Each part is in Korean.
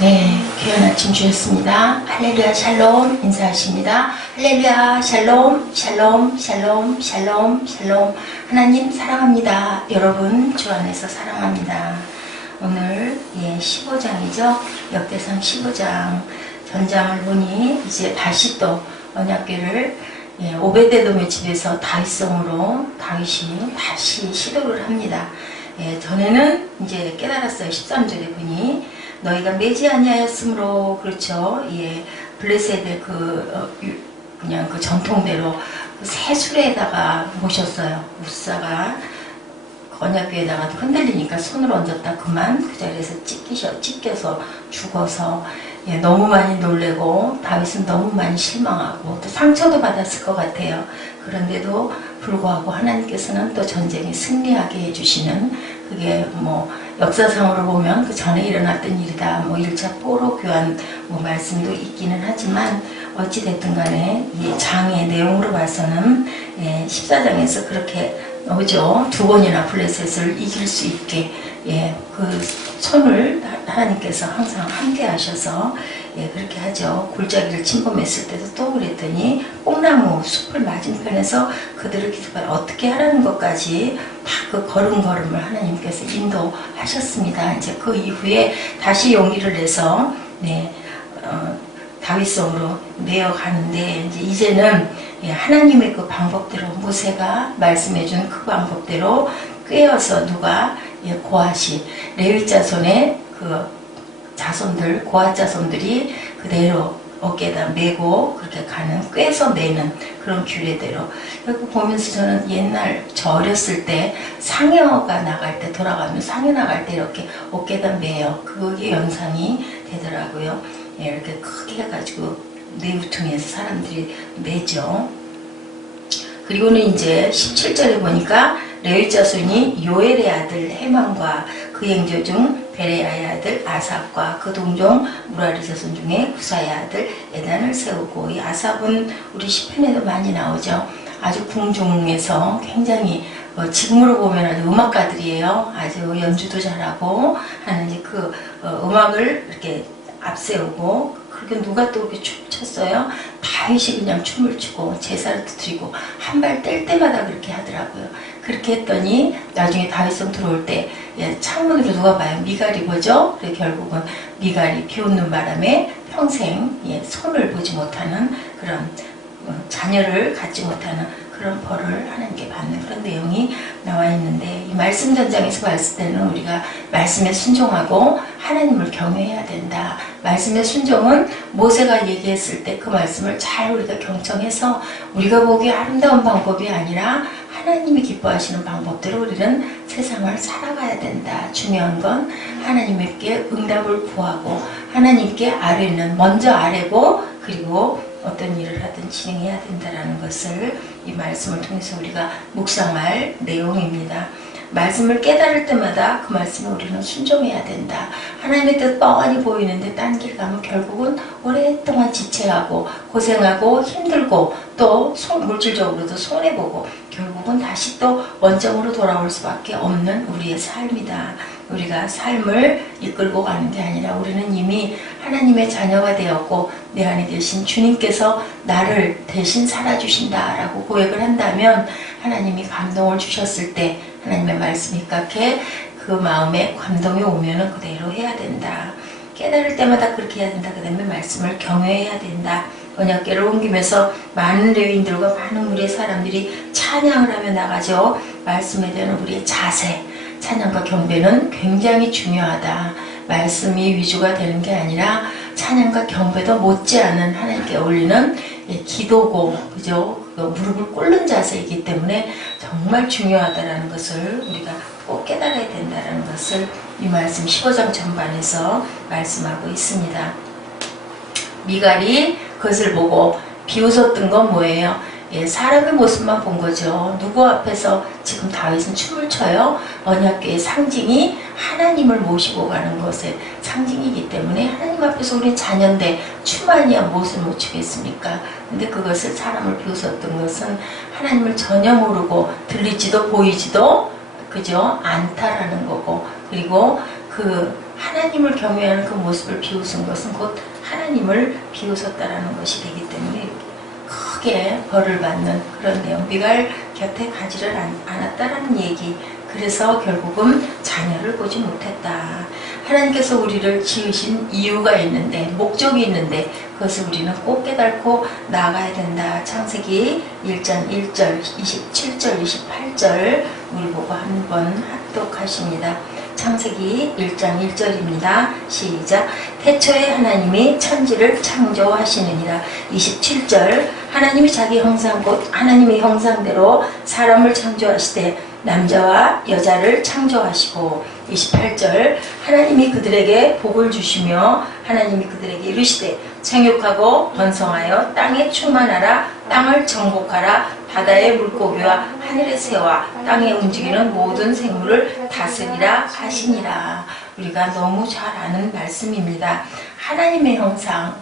네, 귀한 아침 주셨습니다. 할렐루야 샬롬 인사하십니다. 할렐루야 샬롬 샬롬 샬롬 샬롬 샬롬. 하나님 사랑합니다. 여러분 주 안에서 사랑합니다. 오늘 15장이죠. 역대상 15장 전장을 보니 이제 다시 또 언약궤를 오베데돔의 집에서 다윗성으로 다윗이 다시 시도를 합니다. 전에는 이제 깨달았어요. 13절에 보니 너희가 매지 아니하였으므로, 그렇죠. 블레셋의 그냥 그 전통대로 새 수레에다가 모셨어요. 우사가 언약궤에다가 흔들리니까 손을 얹었다 그만 그 자리에서 찢겨서 죽어서 너무 많이 놀래고 다윗은 너무 많이 실망하고 또 상처도 받았을 것 같아요. 그런데도 불구하고 하나님께서는 또 전쟁에 승리하게 해주시는, 그게 역사상으로 보면 그 전에 일어났던 일이다. 1차 포로 교환 말씀도 있기는 하지만 어찌됐든 간에 이 장의 내용으로 봐서는 14장에서 그렇게 오죠. 2번이나 블레셋을 이길 수 있게 그 손을 하나님께서 항상 함께 하셔서 그렇게 하죠. 골짜기를 침범했을 때도 또 그랬더니 뽕나무 숲을 맞은편에서 그들을 어떻게 하라는 것까지 다 그 걸음걸음을 하나님께서 인도하셨습니다. 이제 그 이후에 다시 용기를 내서 다윗성으로 내어가는데, 이제는 하나님의 그 방법대로, 모세가 말씀해준 그 방법대로 꿰어서 누가 고핫이 레위 자손의 그 자손들, 고핫 자손들이 그대로 어깨에다 메고 그렇게 가는, 꿰서 매는 그런 규례대로. 그리고 보면서 저는 옛날 저 어렸을 때 상여가 나갈 때, 돌아가면 상여 나갈 때 이렇게 어깨에다 매요. 그게 연상이 되더라고요. 이렇게 크게 해가지고 뇌우퉁에서 사람들이 매죠. 그리고는 이제 17절에 보니까 레위 자손이 요엘의 아들 헤만과 그 행조 중 베레야의 아들 아삽과 그 동종 무라리 자손 중에 구사의 아들 에단을 세우고, 이 아삽은 우리 시편에도 많이 나오죠. 아주 궁중에서 굉장히 지금으로 보면 아주 음악가들이에요. 아주 연주도 잘하고 하는 이제 그 음악을 이렇게 앞세우고, 그렇게 누가 또 이렇게 춤을 췄어요? 다윗이 그냥 춤을 추고 제사를 드리고 한 발 뗄 때마다 그렇게 하더라고요. 그렇게 했더니 나중에 다윗성 들어올 때 창문으로 누가 봐요? 미갈이 보죠? 그래 결국은 미갈이 비웃는 바람에 평생 손을 보지 못하는 그런 자녀를 갖지 못하는 그런 벌을 하나님께 받는 그런 내용이 나와 있는데, 이 말씀 전장에서 봤을 때는 우리가 말씀에 순종하고 하나님을 경외해야 된다. 말씀의 순종은 모세가 얘기했을 때 그 말씀을 잘 우리가 경청해서 우리가 보기에 아름다운 방법이 아니라 하나님이 기뻐하시는 방법대로 우리는 세상을 살아가야 된다. 중요한 건 하나님께 응답을 구하고 하나님께 아뢰는, 먼저 아뢰고 그리고 어떤 일을 하든 진행해야 된다는 것을 이 말씀을 통해서 우리가 묵상할 내용입니다. 말씀을 깨달을 때마다 그 말씀에 우리는 순종해야 된다. 하나님의 뜻 뻔히 보이는데 딴 길 가면 결국은 오랫동안 지체하고 고생하고 힘들고 또 물질적으로도 손해보고 결국은 다시 또 원점으로 돌아올 수밖에 없는 우리의 삶이다. 우리가 삶을 이끌고 가는 게 아니라 우리는 이미 하나님의 자녀가 되었고 내 안에 계신 주님께서 나를 대신 살아주신다라고 고백을 한다면, 하나님이 감동을 주셨을 때 하나님의 말씀이 입각해 그 마음에 감동이 오면은 그대로 해야 된다. 깨달을 때마다 그렇게 해야 된다. 그 다음에 말씀을 경외해야 된다. 언약궤를 옮기면서 많은 레위인들과 많은 우리의 사람들이 찬양을 하며 나가죠. 말씀에 대한 우리의 자세, 찬양과 경배는 굉장히 중요하다. 말씀이 위주가 되는 게 아니라 찬양과 경배도 못지않은 하나님께 어울리는 기도고, 그죠? 무릎을 꿇는 자세이기 때문에 정말 중요하다라는 것을 우리가 꼭 깨달아야 된다는 것을 이 말씀 15장 전반에서 말씀하고 있습니다. 미갈이 그것을 보고 비웃었던 건 뭐예요? 사람의 모습만 본 거죠. 누구 앞에서 지금 다윗은 춤을 춰요? 언약궤의 상징이 하나님을 모시고 가는 것의 상징이기 때문에 하나님 앞에서 우리 자녀인데 춤 아니야 무엇을 못 추겠습니까? 근데 그것을 사람을 비웃었던 것은 하나님을 전혀 모르고 들리지도 보이지도 그죠? 않다라는 거고, 그리고 그 하나님을 경외하는 그 모습을 비웃은 것은 곧 하나님을 비웃었다라는 것이 되기 때문에 크게 벌을 받는 그런 내용. 미갈 곁에 가지를 않았다라는 얘기. 그래서 결국은 자녀를 보지 못했다. 하나님께서 우리를 지으신 이유가 있는데, 목적이 있는데 그것을 우리는 꼭 깨닫고 나아가야 된다. 창세기 1장 1절, 27절, 28절 우리 보고 한번 합독하십니다. 창세기 1장 1절입니다. 시작. 태초에 하나님이 천지를 창조하시느니라. 27절. 하나님이 자기 형상 곧 하나님의 형상대로 사람을 창조하시되 남자와 여자를 창조하시고. 28절. 하나님이 그들에게 복을 주시며 하나님이 그들에게 이르시되 생육하고 번성하여 땅에 충만하라. 땅을 정복하라. 바다의 물고기와 하늘의 새와 땅에 움직이는 모든 생물을 다스리라 하시니라. 우리가 너무 잘 아는 말씀입니다. 하나님의 형상,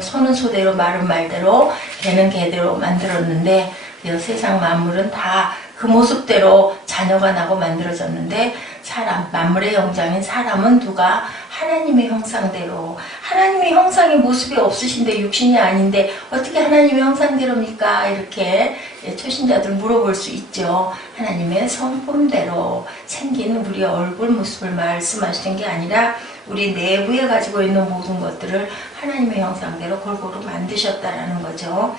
소는 소대로 말은 말대로 개는 개대로 만들었는데 세상 만물은 다 그 모습대로 자녀가 나고 만들어졌는데 사람, 만물의 영장인 사람은 누가? 하나님의 형상대로. 하나님의 형상의 모습이 없으신데 육신이 아닌데 어떻게 하나님의 형상대로입니까? 이렇게 초신자들 물어볼 수 있죠. 하나님의 성품대로 생긴 우리의 얼굴 모습을 말씀하시는 게 아니라 우리 내부에 가지고 있는 모든 것들을 하나님의 형상대로 골고루 만드셨다라는 거죠.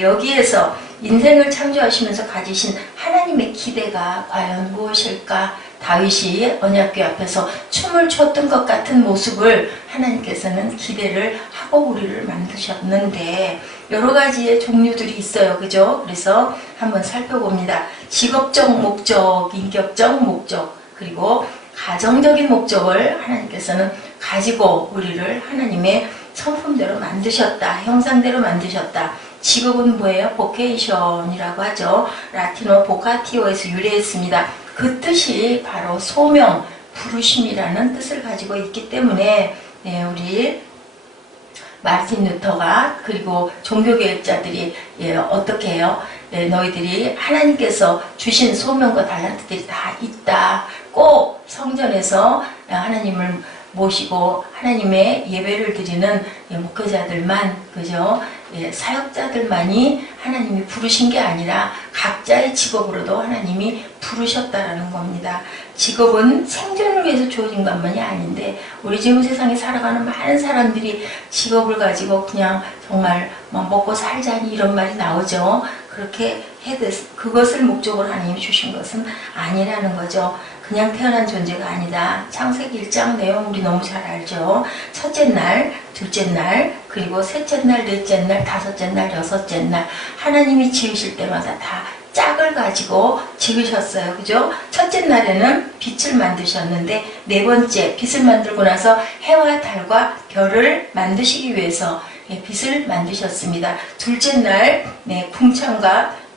여기에서 인생을 창조하시면서 가지신 하나님의 기대가 과연 무엇일까? 다윗이 언약궤 앞에서 춤을 췄던 것 같은 모습을 하나님께서는 기대를 하고 우리를 만드셨는데 여러 가지의 종류들이 있어요. 그죠? 그래서 한번 살펴봅니다. 직업적 목적, 인격적 목적, 그리고 가정적인 목적을 하나님께서는 가지고 우리를 하나님의 성품대로 만드셨다. 형상대로 만드셨다. 직업은 뭐예요? 보케이션이라고 하죠. 라틴어 보카티오에서 유래했습니다. 그 뜻이 바로 소명, 부르심이라는 뜻을 가지고 있기 때문에 우리 마르틴 루터가 그리고 종교개혁자들이 어떻게 해요? 너희들이 하나님께서 주신 소명과 달란트들이 다 있다. 꼭 성전에서 하나님을 모시고 하나님의 예배를 드리는 목회자들만, 그죠? 사역자들만이 하나님이 부르신 게 아니라 각자의 직업으로도 하나님이 부르셨다라는 겁니다. 직업은 생존을 위해서 주어진 것만이 아닌데 우리 지금 세상에 살아가는 많은 사람들이 직업을 가지고 그냥 정말 먹고 살자니 이런 말이 나오죠. 그렇게 그것을 목적으로 하나님이 주신 것은 아니라는 거죠. 그냥 태어난 존재가 아니다. 창세기 1장 내용 우리 너무 잘 알죠. 첫째 날, 둘째 날, 그리고 셋째 날, 넷째 날, 다섯째 날, 여섯째 날 하나님이 지으실 때마다 다 짝을 가지고 지으셨어요. 그죠? 첫째 날에는 빛을 만드셨는데 네 번째 빛을 만들고 나서 해와 달과 별을 만드시기 위해서 빛을 만드셨습니다. 둘째 날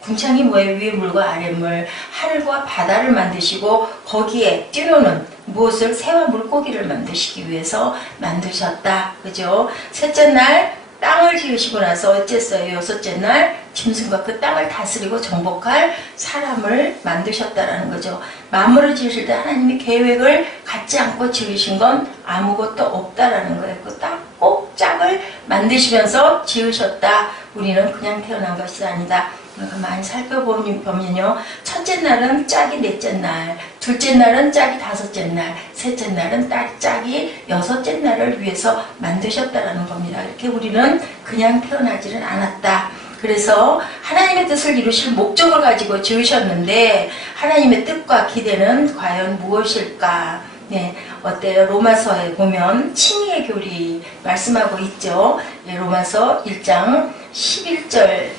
궁창이 뭐예요? 위에 물과 아래 물, 하늘과 바다를 만드시고 거기에 뛰노는 무엇을? 새와 물고기를 만드시기 위해서 만드셨다. 그죠? 셋째 날 땅을 지으시고 나서 어쨌어요? 여섯째 날 짐승과 그 땅을 다스리고 정복할 사람을 만드셨다라는 거죠. 만물을 지으실 때 하나님이 계획을 갖지 않고 지으신 건 아무것도 없다라는 거예요. 그 딱 꼭 짝을 만드시면서 지으셨다. 우리는 그냥 태어난 것이 아니다. 많이 살펴보면요. 첫째 날은 짝이 넷째 날, 둘째 날은 짝이 다섯째 날, 셋째 날은 짝이 여섯째 날을 위해서 만드셨다라는 겁니다. 이렇게 우리는 그냥 태어나지는 않았다. 그래서 하나님의 뜻을 이루실 목적을 가지고 지으셨는데 하나님의 뜻과 기대는 과연 무엇일까? 어때요? 로마서에 보면 칭의의 교리 말씀하고 있죠. 로마서 1장 11절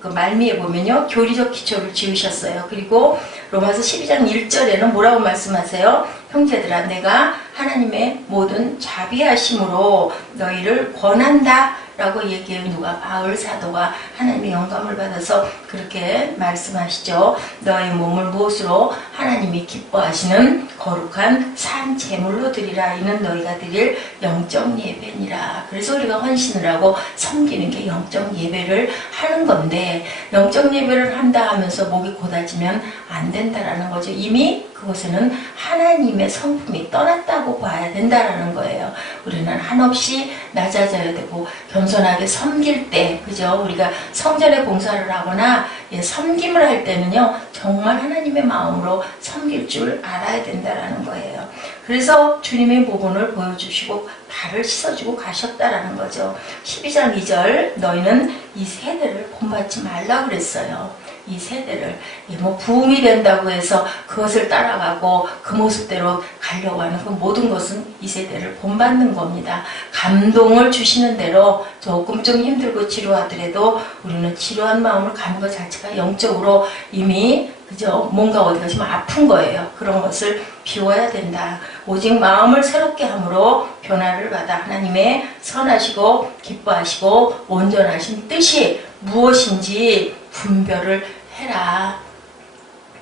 그 말미에 보면요. 교리적 기초를 지으셨어요. 그리고 로마서 12장 1절에는 뭐라고 말씀하세요? 형제들아 내가 하나님의 모든 자비하심으로 너희를 권한다 라고 얘기해요. 누가? 바울 사도가 하나님의 영감을 받아서 그렇게 말씀하시죠. 너희 몸을 무엇으로? 하나님이 기뻐하시는 거룩한 산 제물로 드리라. 이는 너희가 드릴 영적 예배니라. 그래서 우리가 헌신을 하고 섬기는 게 영적 예배를 하는 건데 영적 예배를 한다 하면서 목이 고다지면 안 된다라는 거죠. 이미 그곳에는 하나님의 성품이 떠났다고 봐야 된다라는 거예요. 우리는 한없이 낮아져야 되고 겸손하게 섬길 때, 그죠? 우리가 성전에 봉사를 하거나 섬김을 할 때는요, 정말 하나님의 마음으로 섬길 줄 알아야 된다라는 거예요. 그래서 주님의 모본을 보여주시고 발을 씻어주고 가셨다라는 거죠. 12장 2절, 너희는 이 세대를 본받지 말라 그랬어요. 이 세대를 뭐 부흥이 된다고 해서 그것을 따라가고 그 모습대로 가려고 하는 그 모든 것은 이 세대를 본받는 겁니다. 감동을 주시는 대로 조금 좀 힘들고 지루하더라도 우리는 지루한 마음을 가는 것 자체가 영적으로 이미 그죠? 뭔가 어디가 좀 아픈 거예요. 그런 것을 비워야 된다. 오직 마음을 새롭게 함으로 변화를 받아 하나님의 선하시고 기뻐하시고 온전하신 뜻이 무엇인지 분별을 해라.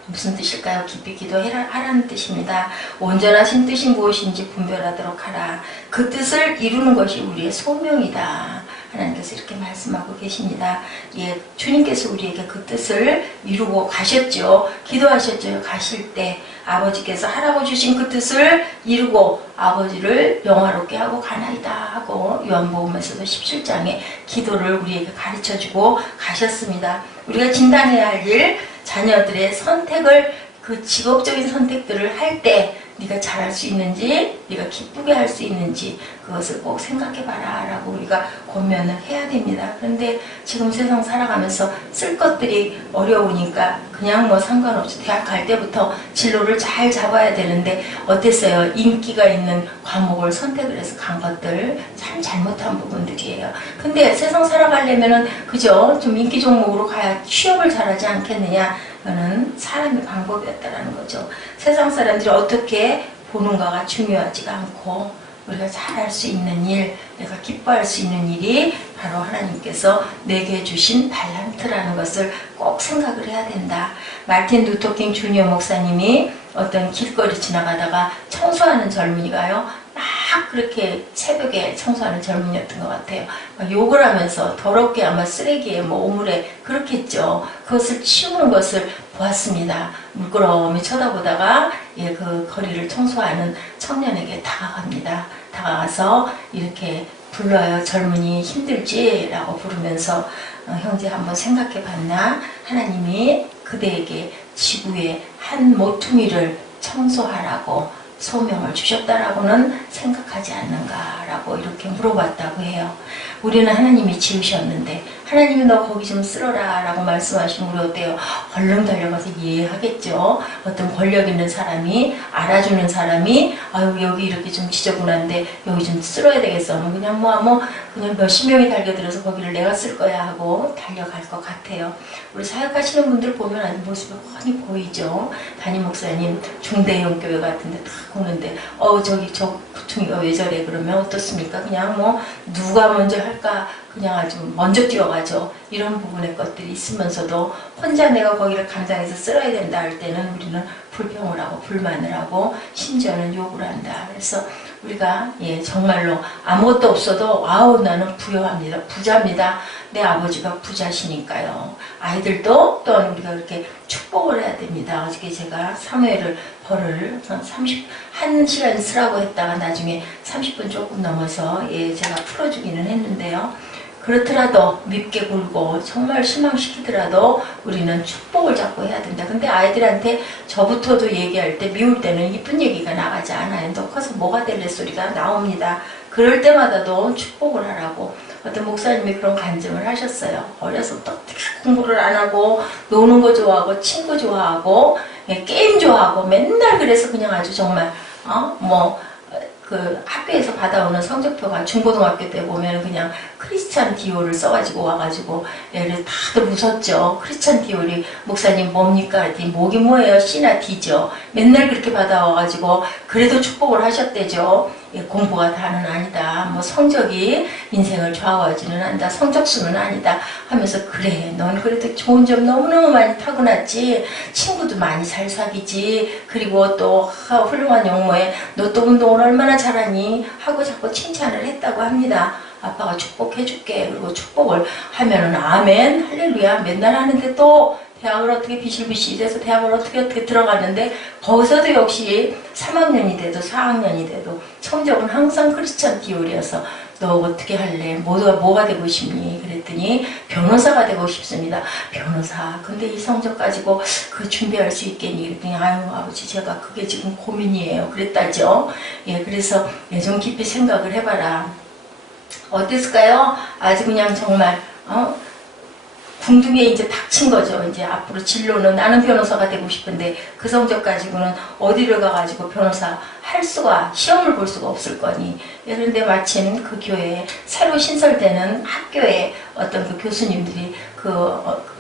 무슨 뜻일까요? 깊이 기도하라는 뜻입니다. 온전하신 뜻이 무엇인지 분별하도록 하라. 그 뜻을 이루는 것이 우리의 소명이다. 하나님께서 이렇게 말씀하고 계십니다. 예, 주님께서 우리에게 그 뜻을 이루고 가셨죠. 기도하셨죠. 가실 때 아버지께서 하라고 주신 그 뜻을 이루고 아버지를 영화롭게 하고 가나이다 하고 요한복음에서도 17장에 기도를 우리에게 가르쳐주고 가셨습니다. 우리가 진단해야 할 일, 자녀들의 선택을, 그 직업적인 선택들을 할 때 네가 잘할 수 있는지, 네가 기쁘게 할 수 있는지 그것을 꼭 생각해봐라 라고 우리가 권면을 해야 됩니다. 그런데 지금 세상 살아가면서 쓸 것들이 어려우니까 그냥 뭐 상관없이 대학 갈 때부터 진로를 잘 잡아야 되는데 어땠어요? 인기가 있는 과목을 선택을 해서 간 것들 참 잘못한 부분들이에요. 근데 세상 살아가려면은 그죠? 좀 인기 종목으로 가야 취업을 잘하지 않겠느냐? 그는 사람의 방법이었다라는 거죠. 세상 사람들이 어떻게 보는가가 중요하지가 않고 우리가 잘할 수 있는 일, 내가 기뻐할 수 있는 일이 바로 하나님께서 내게 주신 달란트라는 것을 꼭 생각을 해야 된다. 마틴 루터킹 주니어 목사님이 어떤 길거리 지나가다가 청소하는 젊은이가요, 막 그렇게 새벽에 청소하는 젊은이였던 것 같아요. 막 욕을 하면서 더럽게 아마 쓰레기에 뭐 오물에 그렇겠죠. 그것을 치우는 것을 보았습니다. 물끄러미 쳐다보다가 그 거리를 청소하는 청년에게 다가갑니다. 다가가서 이렇게 불러요. 젊은이 힘들지? 라고 부르면서 형제 한번 생각해 봤나? 하나님이 그대에게 지구의 한 모퉁이를 청소하라고 소명을 주셨다라고는 생각하지 않는가라고 이렇게 물어봤다고 해요. 우리는 하나님이 지으셨는데 하나님이 너 거기 좀 쓸어라 라고 말씀하시면 우리 어때요? 얼른 달려가서 이해하겠죠. 어떤 권력 있는 사람이, 알아주는 사람이 아유 여기 이렇게 좀 지저분한데 여기 좀 쓸어야 되겠어. 그냥 그냥 몇십 명이 달려들어서 거기를 내가 쓸 거야 하고 달려갈 것 같아요. 우리 사역하시는 분들 보면 아주 모습이 훤히 보이죠. 담임 목사님 중대형 교회 같은데 딱 오는데 저기 저 부퉁이가 왜 저래 그러면 어떻습니까? 그냥 누가 먼저 할까 그냥 아주 먼저 뛰어가죠. 이런 부분의 것들이 있으면서도 혼자 내가 거기를 감당해서 쓸어야 된다 할 때는 우리는 불평을 하고 불만을 하고 심지어는 욕을 한다. 그래서 우리가 정말로 아무것도 없어도 아우 나는 부유합니다. 부자입니다. 내 아버지가 부자시니까요. 아이들도 또한 우리가 그렇게 축복을 해야 됩니다. 어저께 제가 사무엘을 벌을 1시간 쓰라고 했다가 나중에 30분 조금 넘어서 제가 풀어주기는 했는데요. 그렇더라도 밉게 굴고 정말 실망시키더라도 우리는 축복을 잡고 해야 된다. 근데 아이들한테 저부터도 얘기할 때 미울 때는 이쁜 얘기가 나가지 않아요. 너 커서 뭐가 될래 소리가 나옵니다. 그럴 때마다도 축복을 하라고 어떤 목사님이 그런 간증을 하셨어요. 어려서 또 공부를 안 하고 노는 거 좋아하고 친구 좋아하고 게임 좋아하고 맨날 그래서 그냥 아주 정말 그 학교에서 받아오는 성적표가 중고등학교 때 보면 그냥 크리스찬 디올을 써가지고 와가지고 애를 다들 웃었죠. 크리스찬 디올이 목사님 뭡니까? 그랬더니 뭐긴 뭐예요? C나 D죠. 맨날 그렇게 받아와가지고 그래도 축복을 하셨대죠. 공부가 다는 아니다. 성적이 인생을 좌우하지는 않는다. 성적수는 아니다. 하면서 그래 넌 그래도 좋은 점 너무너무 많이 타고났지. 친구도 많이 잘 사귀지. 그리고 또 훌륭한 영모에 너 또 운동을 얼마나 잘하니 하고 자꾸 칭찬을 했다고 합니다. 아빠가 축복해줄게. 그리고 축복을 하면은 아멘 할렐루야 맨날 하는데 또 대학을 어떻게 비실비실 돼서 대학을 어떻게 들어갔는데 거기서도 역시 3학년이 돼도 4학년이 돼도 성적은 항상 크리스찬 디올이어서 너 어떻게 할래? 뭐가 되고 싶니? 그랬더니 변호사가 되고 싶습니다. 변호사. 근데 이 성적 가지고 그 준비할 수 있겠니? 그랬더니 아유 아버지 제가 그게 지금 고민이에요. 그랬다죠. 예, 그래서 좀 깊이 생각을 해봐라. 어땠을까요? 아주 그냥 정말 궁둥이에 이제 닥친 거죠. 이제 앞으로 진로는 나는 변호사가 되고 싶은데 그 성적 가지고는 어디를 가가지고 변호사 할 수가 시험을 볼 수가 없을 거니. 예, 그런데 마침 그 교회에 새로 신설되는 학교에 어떤 그 교수님들이 그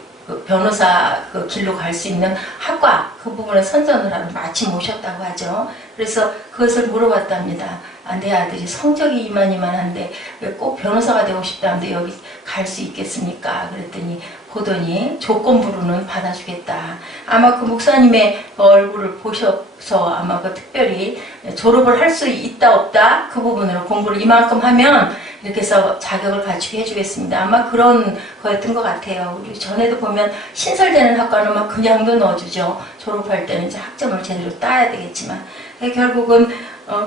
변호사 그 길로 갈 수 있는 학과 그 부분에 선전을 하러 마침 오셨다고 하죠. 그래서 그것을 물어봤답니다. 내 아들이 성적이 이만한데 왜 꼭 변호사가 되고 싶다는데 여기 갈 수 있겠습니까? 그랬더니 보더니 조건부로는 받아주겠다. 아마 그 목사님의 얼굴을 보셔서 아마 그 특별히 졸업을 할 수 있다 없다 그 부분으로 공부를 이만큼 하면 이렇게 해서 자격을 갖추게 해주겠습니다. 아마 그런 거였던 것 같아요. 우리 전에도 보면 신설되는 학과는 막 그냥도 넣어주죠. 졸업할 때는 이제 학점을 제대로 따야 되겠지만 결국은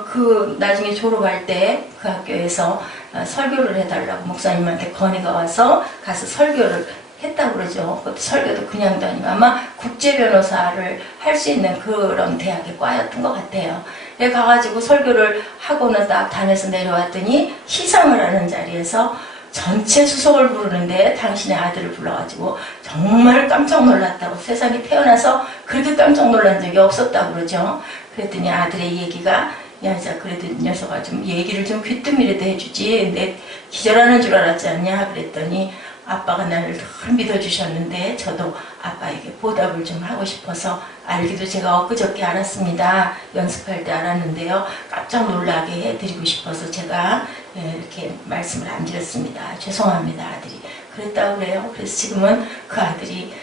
그 나중에 졸업할 때 그 학교에서 설교를 해달라고 목사님한테 건의가 와서 가서 설교를 했다고 그러죠. 그것도 설교도 그냥도 아니고 아마 국제 변호사를 할 수 있는 그런 대학의 과였던 것 같아요. 가가지고 설교를 하고는 딱 단에서 내려왔더니 시상을 하는 자리에서 전체 수석을 부르는데 당신의 아들을 불러가지고 정말 깜짝 놀랐다고, 세상에 태어나서 그렇게 깜짝 놀란 적이 없었다고 그러죠. 그랬더니 아들의 얘기가 야, 자, 그래도 이 녀석아 좀 얘기를 좀 귀뜸이라도 해주지. 내 기절하는 줄 알았지 않냐? 그랬더니 아빠가 나를 늘 믿어주셨는데 저도 아빠에게 보답을 좀 하고 싶어서 알기도 제가 엊그저께 알았습니다. 연습할 때 알았는데요. 깜짝 놀라게 해드리고 싶어서 제가 이렇게 말씀을 안 드렸습니다. 죄송합니다, 아들이. 그랬다고 그래요. 그래서 지금은 그 아들이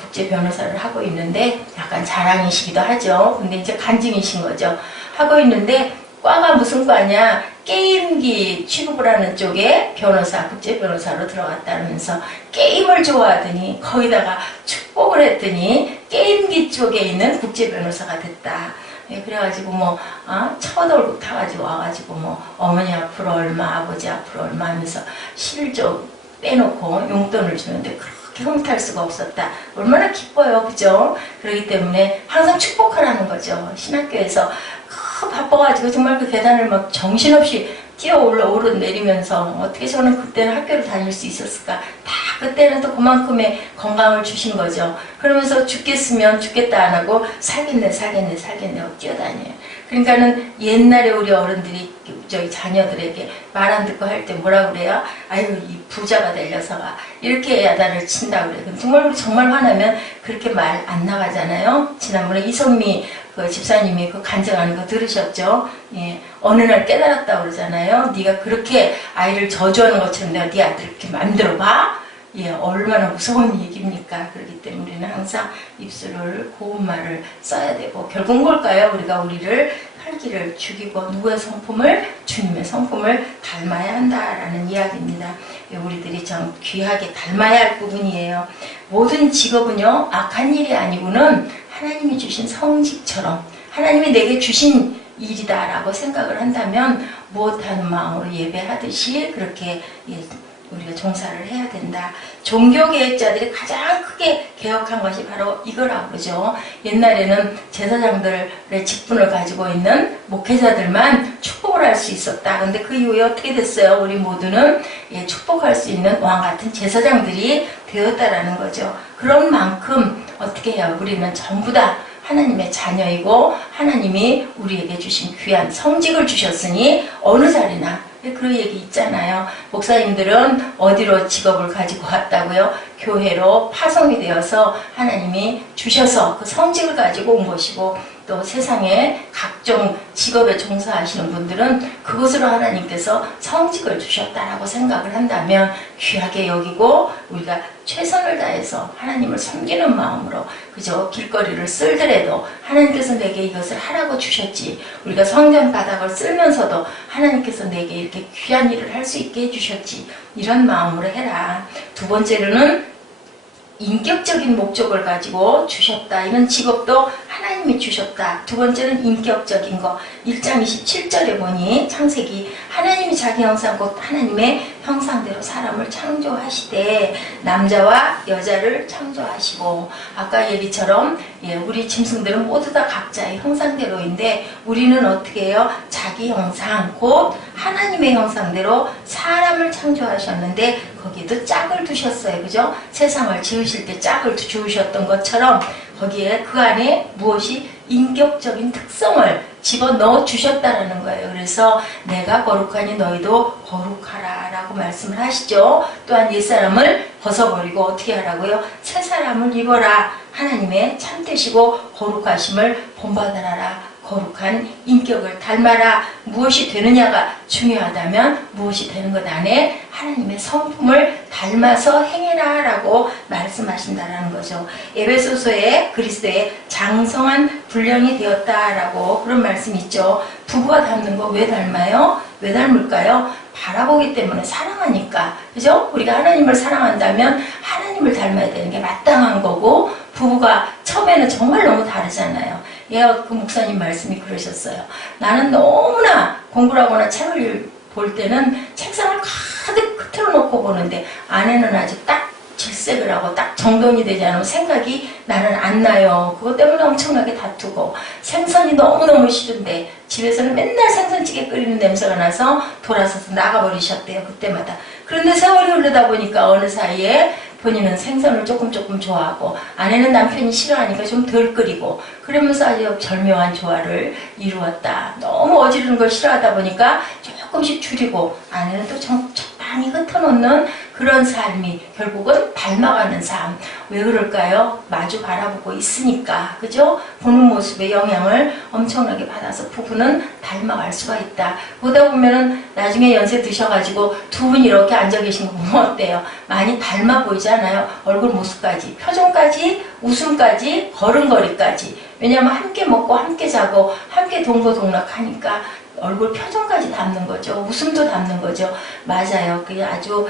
국제 변호사를 하고 있는데 약간 자랑이시기도 하죠. 근데 이제 간증이신 거죠. 하고 있는데 과가 무슨 과냐? 게임기 취급을 하는 쪽에 변호사, 국제 변호사로 들어갔다면서 게임을 좋아하더니 거기다가 축복을 했더니 게임기 쪽에 있는 국제 변호사가 됐다. 그래가지고 첫 월급 타가지고 와가지고 어머니 앞으로 얼마, 아버지 앞으로 얼마 하면서 실좀 빼놓고 용돈을 주는데 그렇게 흐뭇할 수가 없었다. 얼마나 기뻐요, 그죠? 그렇기 때문에 항상 축복하라는 거죠. 신학교에서 바빠가지고 정말 그 계단을 막 정신없이 뛰어 오르내리면서 어떻게 저는 그때는 학교를 다닐 수 있었을까? 다 그때는 또 그만큼의 건강을 주신 거죠. 그러면서 죽겠으면 죽겠다 안 하고 살겠네 하고 뛰어다녀요. 그러니까는 옛날에 우리 어른들이 저희 자녀들에게 말 안 듣고 할 때 뭐라 그래요? 아유 이 부자가 될 녀석아 이렇게 야단을 친다고 그래요. 정말 우리 정말 화나면 그렇게 말 안 나가잖아요. 지난번에 이성미 그 집사님이 그 간증하는 거 들으셨죠? 예, 어느 날 깨달았다고 그러잖아요. 네가 그렇게 아이를 저주하는 것처럼 내가 네 아들을 이렇게 만들어봐? 예, 얼마나 무서운 얘기입니까? 그렇기 때문에 우리는 항상 입술을 고운 말을 써야 되고 결국은 뭘까요? 우리가 우리를 활기를 죽이고 누구의 성품을? 주님의 성품을 닮아야 한다라는 이야기입니다. 우리들이 참 귀하게 닮아야 할 부분이에요. 모든 직업은요 악한 일이 아니고는 하나님이 주신 성직처럼 하나님이 내게 주신 일이다라고 생각을 한다면 무엇하는 마음으로 예배하듯이 그렇게 우리가 종사를 해야 된다. 종교개혁자들이 가장 크게 개혁한 것이 바로 이거라고 그러죠. 옛날에는 제사장들의 직분을 가지고 있는 목회자들만 축복을 할 수 있었다. 근데 그 이후에 어떻게 됐어요? 우리 모두는 축복할 수 있는 왕같은 제사장들이 되었다라는 거죠. 그런 만큼 어떻게 해요? 우리는 전부 다 하나님의 자녀이고 하나님이 우리에게 주신 귀한 성직을 주셨으니 어느 자리나 그런 얘기 있잖아요. 목사님들은 어디로 직업을 가지고 왔다고요? 교회로 파송이 되어서 하나님이 주셔서 그 성직을 가지고 온 것이고 또 세상에 각종 직업에 종사하시는 분들은 그것으로 하나님께서 성직을 주셨다라고 생각을 한다면 귀하게 여기고 우리가 최선을 다해서 하나님을 섬기는 마음으로 그저 길거리를 쓸더라도 하나님께서 내게 이것을 하라고 주셨지 우리가 성전 바닥을 쓸면서도 하나님께서 내게 이렇게 귀한 일을 할 수 있게 해주셨지 이런 마음으로 해라. 두 번째로는 인격적인 목적을 가지고 주셨다. 이런 직업도 하나님이 주셨다. 두 번째는 인격적인 거. 1장 27절에 보니 창세기 하나님이 자기 형상 곧 하나님의 형상대로 사람을 창조하시되 남자와 여자를 창조하시고 아까 얘기처럼 우리 짐승들은 모두 다 각자의 형상대로인데 우리는 어떻게 해요? 자기 형상 곧 하나님의 형상대로 사람을 창조하셨는데 거기에도 짝을 두셨어요. 그죠? 세상을 지으실 때 짝을 주우셨던 것처럼 거기에 그 안에 무엇이 인격적인 특성을 집어넣어 주셨다라는 거예요. 그래서 내가 거룩하니 너희도 거룩하라 라고 말씀을 하시죠. 또한 옛사람을 벗어버리고 어떻게 하라고요? 새 사람을 입어라. 하나님의 참되시고 거룩하심을 본받으라. 거룩한 인격을 닮아라. 무엇이 되느냐가 중요하다면 무엇이 되는 것 안에 하나님의 성품을 닮아서 행해라 라고 말씀하신다라는 거죠. 에베소서에 그리스도의 장성한 분량이 되었다라고 그런 말씀이 있죠. 부부가 닮는 거 왜 닮아요? 왜 닮을까요? 바라보기 때문에 사랑하니까. 그죠? 우리가 하나님을 사랑한다면 하나님을 닮아야 되는 게 마땅한 거고 부부가 처음에는 정말 너무 다르잖아요. 그 목사님 말씀이 그러셨어요. 나는 너무나 공부를 하거나 책을 볼 때는 책상을 가득 틀어놓고 보는데 아내는 아직 딱 질색을 하고 딱 정돈이 되지 않으면 생각이 나는 안 나요. 그것 때문에 엄청나게 다투고 생선이 너무너무 싫은데 집에서는 맨날 생선찌개 끓이는 냄새가 나서 돌아서서 나가버리셨대요. 그때마다. 그런데 세월이 흐르다 보니까 어느 사이에 본인은 생선을 조금 좋아하고 아내는 남편이 싫어하니까 좀 덜 끓이고 그러면서 아주 절묘한 조화를 이루었다. 너무 어지르는 걸 싫어하다 보니까 조금씩 줄이고 아내는 또 적당히 흩어놓는 그런 삶이 결국은 닮아가는 삶. 왜 그럴까요? 마주 바라보고 있으니까. 그죠? 보는 모습에 영향을 엄청나게 받아서 부부는 닮아갈 수가 있다. 보다 보면은 나중에 연세 드셔가지고 두 분이 이렇게 앉아 계신 거 보면 어때요? 많이 닮아 보이지 않아요? 얼굴 모습까지, 표정까지, 웃음까지, 걸음걸이까지. 왜냐하면 함께 먹고 함께 자고 함께 동고동락하니까 얼굴 표정까지 담는 거죠. 웃음도 담는 거죠. 맞아요. 그게 아주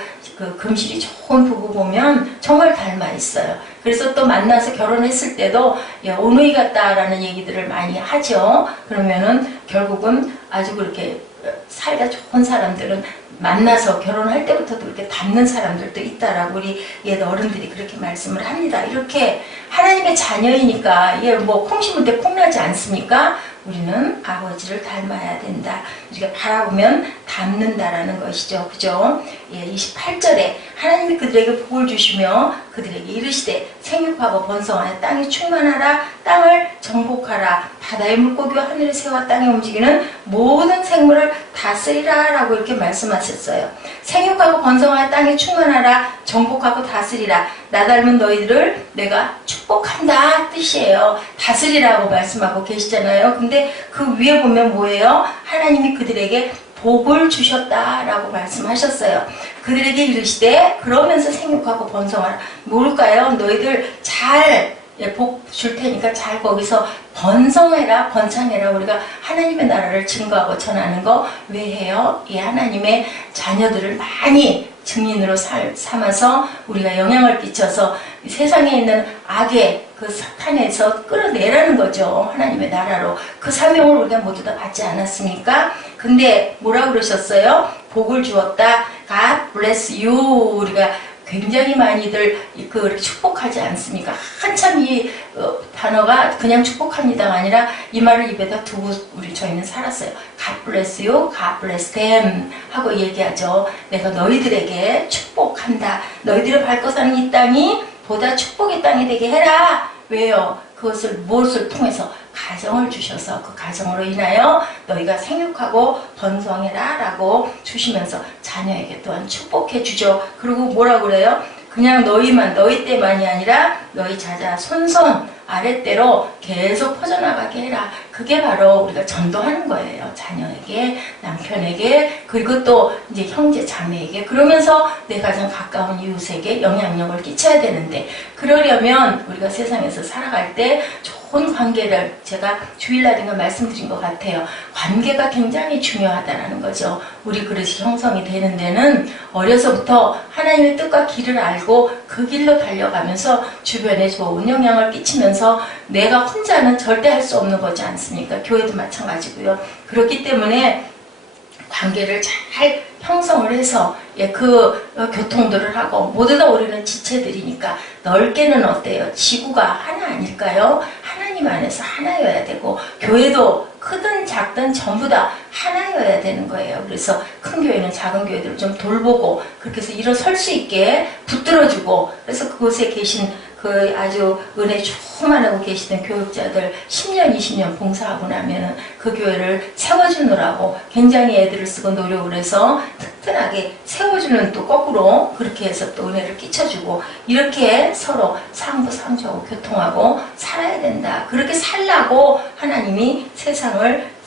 금실이 좋은 부부 보면 정말 닮아 있어요. 그래서 또 만나서 결혼했을 때도 오누이 같다라는 얘기들을 많이 하죠. 그러면은 결국은 아주 그렇게 사이가 좋은 사람들은 만나서 결혼할 때부터도 이렇게 닮는 사람들도 있다라고 우리 옛 어른들이 그렇게 말씀을 합니다. 이렇게 하나님의 자녀이니까 뭐 콩 심을 때 콩 나지 않습니까? 우리는 아버지를 닮아야 된다. 우리가 바라보면 닮는다라는 것이죠. 그죠? 28절에 하나님이 그들에게 복을 주시며 그들에게 이르시되 생육하고 번성하여 땅이 충만하라. 땅을 정복하라. 바다의 물고기와 하늘의 새와 땅에 움직이는 모든 생물을 다스리라 라고 이렇게 말씀하셨어요. 생육하고 번성하여 땅에 충만하라. 정복하고 다스리라. 나 닮은 너희들을 내가 축복한다 뜻이에요. 다스리라고 말씀하고 계시잖아요. 근데 그 위에 보면 뭐예요? 하나님이 그들에게 복을 주셨다라고 말씀하셨어요. 그들에게 이르시되 그러면서 생육하고 번성하라. 뭘까요? 너희들 잘 복 줄 테니까 잘 거기서 번성해라, 번창해라. 우리가 하나님의 나라를 증거하고 전하는 거 왜 해요? 이 하나님의 자녀들을 많이 증인으로 삼아서 우리가 영향을 끼쳐서 세상에 있는 악의 그 사탄에서 끌어내라는 거죠. 하나님의 나라로. 그 사명을 우리가 모두 다 받지 않았습니까? 근데 뭐라 그러셨어요? 복을 주었다. God bless you. 우리가 굉장히 많이들 축복하지 않습니까? 한참 이 단어가 그냥 축복합니다가 아니라 이 말을 입에다 두고 저희는 살았어요. God bless you, God bless them 하고 얘기하죠. 내가 너희들에게 축복한다. 너희들의 밟고 사는 이 땅이 보다 축복의 땅이 되게 해라. 왜요? 무엇을 통해서 가정을 주셔서 그 가정으로 인하여 너희가 생육하고 번성해라 라고 주시면서 자녀에게 또한 축복해 주죠. 그리고 뭐라 그래요? 그냥 너희 때만이 아니라 너희 자자 손손 아랫대로 계속 퍼져나가게 해라. 그게 바로 우리가 전도하는 거예요. 자녀에게, 남편에게, 그리고 또 이제 형제 자매에게. 그러면서 내 가장 가까운 이웃에게 영향력을 끼쳐야 되는데, 그러려면 우리가 세상에서 살아갈 때 좋은 관계를 제가 주일날인가 말씀드린 것 같아요. 관계가 굉장히 중요하다는 거죠. 우리 그릇이 형성이 되는 데는 어려서부터 하나님의 뜻과 길을 알고 그 길로 달려가면서 주변에 좋은 영향을 끼치면서 내가 혼자는 절대 할 수 없는 거지 않습니까? 교회도 마찬가지고요. 그렇기 때문에 관계를 잘 형성을 해서 그 교통들을 하고 모두 다 우리는 지체들이니까 넓게는 어때요? 지구가 하나 아닐까요? 하나님 안에서 하나여야 되고 교회도 크든 작든 전부 다 하나여야 되는 거예요. 그래서 큰 교회는 작은 교회들을 좀 돌보고 그렇게 해서 일어설 수 있게 붙들어주고 그래서 그곳에 계신 그 아주 은혜 충만하고 계시던 교육자들 10년, 20년 봉사하고 나면은 그 교회를 세워주느라고 굉장히 애들을 쓰고 노력을 해서 튼튼하게 세워주는 또 거꾸로 그렇게 해서 또 은혜를 끼쳐주고 이렇게 서로 상부상조하고 교통하고 살아야 된다. 그렇게 살라고 하나님이 세상을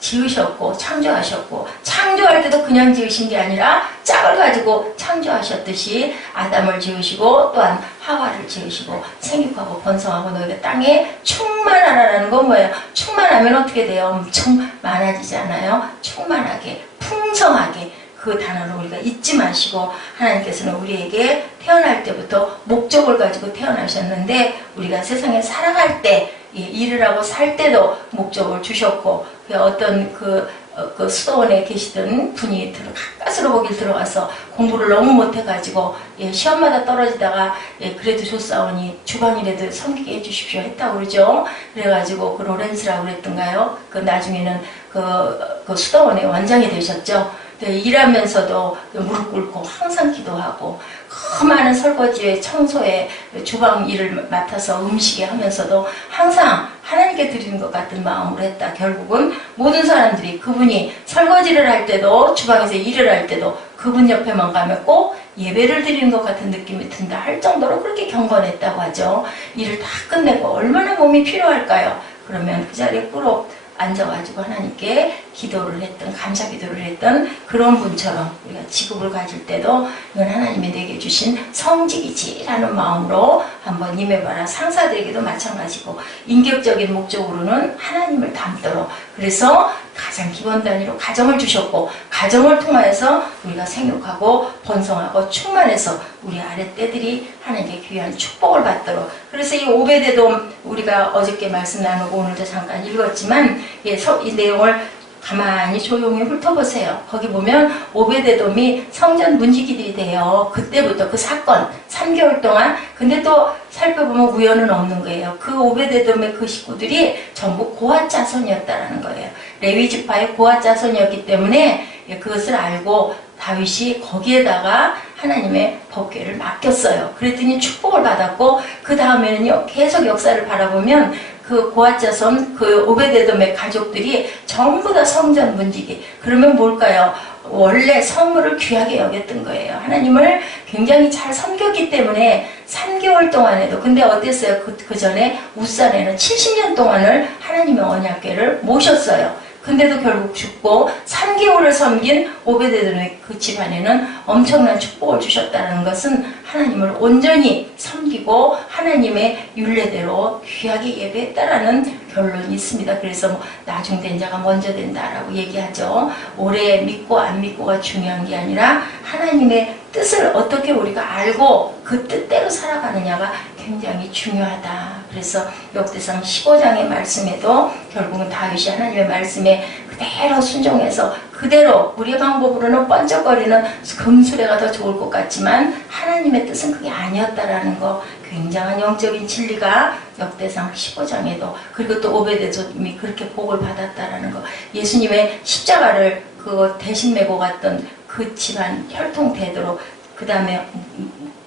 지으셨고 창조하셨고 창조할 때도 그냥 지으신 게 아니라 짝을 가지고 창조하셨듯이 아담을 지으시고 또한 하와를 지으시고 생육하고 번성하고 너희가 땅에 충만하라는 건 뭐예요? 충만하면 어떻게 돼요? 엄청 많아지잖아요. 충만하게 풍성하게 그 단어를 우리가 잊지 마시고 하나님께서는 우리에게 태어날 때부터 목적을 가지고 태어나셨는데 우리가 세상에 살아갈 때 일을 하고 살 때도 목적을 주셨고 어떤 그 수도원에 계시던 분이 가까스로 거길 들어가서 공부를 너무 못해가지고 시험마다 떨어지다가 그래도 좋사오니 주방이라도 섬기게 해주십시오 했다고 그러죠. 그래가지고 그 로렌스라고 그랬던가요? 그 나중에는 그 수도원의 원장이 되셨죠. 일하면서도 무릎 꿇고 항상 기도하고 그 많은 설거지에 청소에 주방 일을 맡아서 음식에 하면서도 항상 하나님께 드리는 것 같은 마음으로 했다. 결국은 모든 사람들이 그분이 설거지를 할 때도 주방에서 일을 할 때도 그분 옆에만 가면 꼭 예배를 드리는 것 같은 느낌이 든다 할 정도로 그렇게 경건했다고 하죠. 일을 다 끝내고 얼마나 몸이 필요할까요? 그러면 그 자리에 꿇어 앉아가지고 하나님께 기도를 했던 감사 기도를 했던 그런 분처럼 우리가 직업을 가질 때도 이건 하나님이 내게 주신 성직이지라는 마음으로 한번 임해봐라. 상사들에게도 마찬가지고 인격적인 목적으로는 하나님을 닮도록 그래서 가장 기본 단위로 가정을 주셨고 가정을 통하여서 우리가 생육하고 번성하고 충만해서 우리 아랫대들이 하나님께 귀한 축복을 받도록 그래서 이 오베데돔 우리가 어저께 말씀 나누고 오늘도 잠깐 읽었지만 이 내용을 가만히 조용히 훑어보세요. 거기 보면 오베데돔이 성전 문지기들이 돼요. 그때부터 그 사건 3개월 동안 근데 또 살펴보면 우연은 없는 거예요. 그 오베데돔의 그 식구들이 전부 고핫 자손이었다라는 거예요. 레위 지파의 고핫 자손이었기 때문에 그것을 알고 다윗이 거기에다가 하나님의 법궤를 맡겼어요. 그랬더니 축복을 받았고 그 다음에는요 계속 역사를 바라보면 그 고핫 자손 그 오베데돔의 가족들이 전부 다 성전 문지기 그러면 뭘까요? 원래 성물을 귀하게 여겼던 거예요. 하나님을 굉장히 잘 섬겼기 때문에 3개월 동안에도 근데 어땠어요? 그 전에 웃산에는 70년 동안을 하나님의 언약궤를 모셨어요. 근데도 결국 죽고 3개월을 섬긴 오베데돔의 그 집안에는 엄청난 축복을 주셨다는 것은 하나님을 온전히 섬기고 하나님의 율례대로 귀하게 예배했다라는 결론이 있습니다. 그래서 뭐 나중된 자가 먼저 된다라고 얘기하죠. 오래 믿고 안 믿고가 중요한 게 아니라 하나님의 뜻을 어떻게 우리가 알고 그 뜻대로 살아가느냐가 굉장히 중요하다. 그래서 역대상 15장의 말씀에도 결국은 다윗이 하나님의 말씀에 그대로 순종해서 그대로 우리의 방법으로는 번쩍거리는 금수레가 더 좋을 것 같지만 하나님의 뜻은 그게 아니었다라는 거 굉장한 영적인 진리가 역대상 15장에도 그리고 또 오베데돔이 그렇게 복을 받았다라는 거 예수님의 십자가를 그 대신 메고 갔던 그 집안 혈통 되도록 그 다음에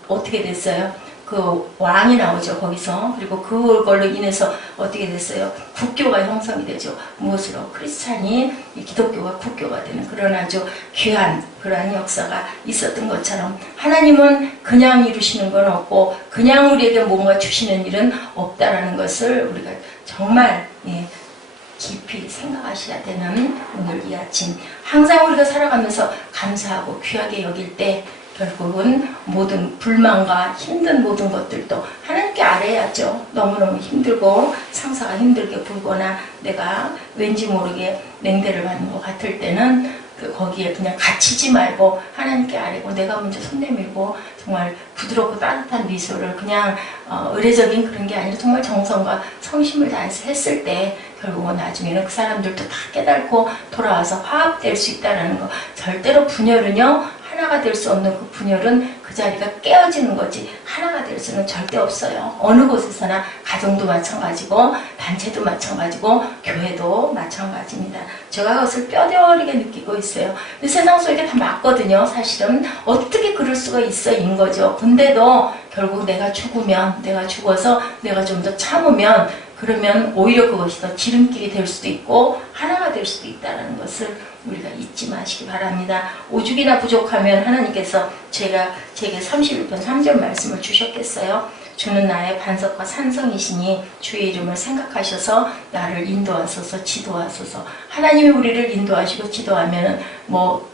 어떻게 됐어요? 그 왕이 나오죠 거기서. 그리고 그걸로 인해서 어떻게 됐어요? 국교가 형성이 되죠. 무엇으로? 크리스찬이 기독교가 국교가 되는 그런 아주 귀한 그러한 역사가 있었던 것처럼 하나님은 그냥 이루시는 건 없고 그냥 우리에게 뭔가 주시는 일은 없다라는 것을 우리가 정말 깊이 생각하셔야 되는 오늘 이 아침 항상 우리가 살아가면서 감사하고 귀하게 여길 때 결국은 모든 불만과 힘든 모든 것들도 하나님께 아뢰야죠. 너무너무 힘들고 상사가 힘들게 굴거나 내가 왠지 모르게 냉대를 받는 것 같을 때는 거기에 그냥 갇히지 말고 하나님께 아뢰고 내가 먼저 손 내밀고 정말 부드럽고 따뜻한 미소를 그냥 의례적인 그런 게 아니라 정말 정성과 성심을 다해서 했을 때 결국은 나중에는 그 사람들도 다 깨닫고 돌아와서 화합될 수 있다는 거. 절대로 분열은요 하나가 될 수 없는 그 분열은 그 자리가 깨어지는 거지 하나가 될 수는 절대 없어요. 어느 곳에서나 가정도 마찬가지고 단체도 마찬가지고 교회도 마찬가지입니다. 제가 그것을 뼈저리게 느끼고 있어요. 세상 속에 다 맞거든요. 사실은 어떻게 그럴 수가 있어인 거죠. 근데도 결국 내가 죽으면 내가 죽어서 내가 좀 더 참으면 그러면 오히려 그것이 더 지름길이 될 수도 있고 하나가 될 수도 있다는 것을 우리가 잊지 마시기 바랍니다. 오죽이나 부족하면 하나님께서 제게 31편 3절 말씀을 주셨겠어요. 주는 나의 반석과 산성이시니 주의 이름을 생각하셔서 나를 인도하소서 지도하소서. 하나님이 우리를 인도하시고 지도하면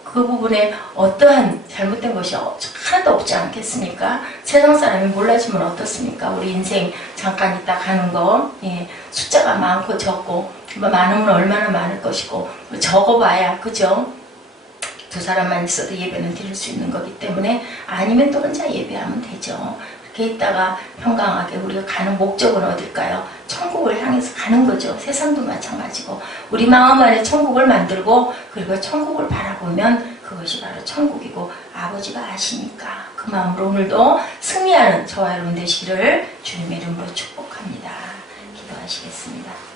그 부분에 어떠한 잘못된 것이 하나도 없지 않겠습니까? 세상 사람이 몰라주면 어떻습니까? 우리 인생 잠깐 있다 가는 거 숫자가 많고 적고 많으면 얼마나 많을 것이고 적어봐야 그죠? 두 사람만 있어도 예배는 드릴 수 있는 거기 때문에 아니면 또 혼자 예배하면 되죠. 그렇게 있다가 평강하게 우리가 가는 목적은 어딜까요? 천국을 향해서 가는 거죠. 세상도 마찬가지고 우리 마음 안에 천국을 만들고 그리고 천국을 바라보면 그것이 바로 천국이고 아버지가 아시니까 그 마음으로 오늘도 승리하는 저와 여러분 되시기를 주님의 이름으로 축복합니다. 기도하시겠습니다.